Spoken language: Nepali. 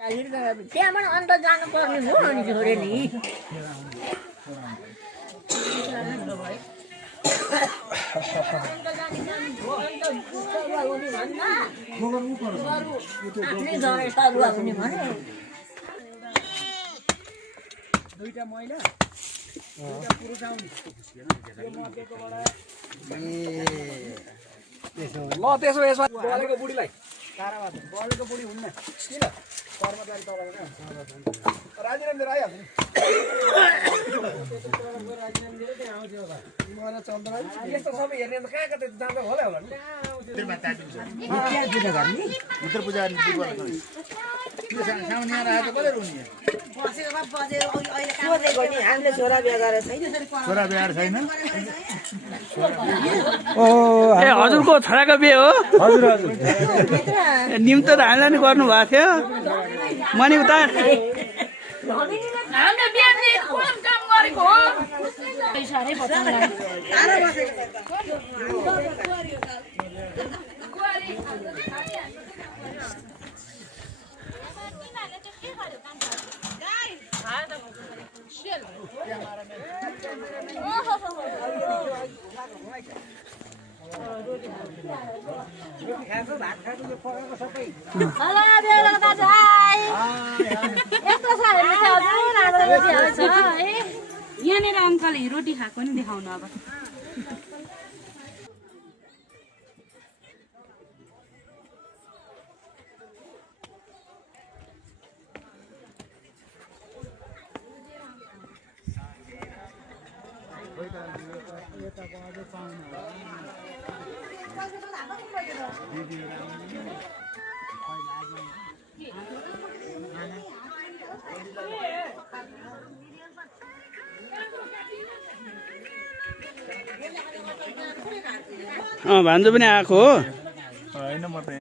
त्यहाँबाट अन्त जानुपर्ने हो अनि छोरे नि दुईटा महिला पुरुष आउने ल त्यसो यसमा बलेको बुढीलाई बलेको बुढी हुन्न किन कर्मचारी राजीनामा दिएर आइहाल्छ नि यस्तो सबै हेर्ने त कहाँ कतै जाँदा होला नि हजुरको छोराको बिहे हो हजुर हजुर निम्तो त हामीलाई नि गर्नु भएको थियो मनी उता यहाँनिर अङ्कलले रोटी खाएको नि देखाउनु अब भान्जो पनि आएको हो होइन म त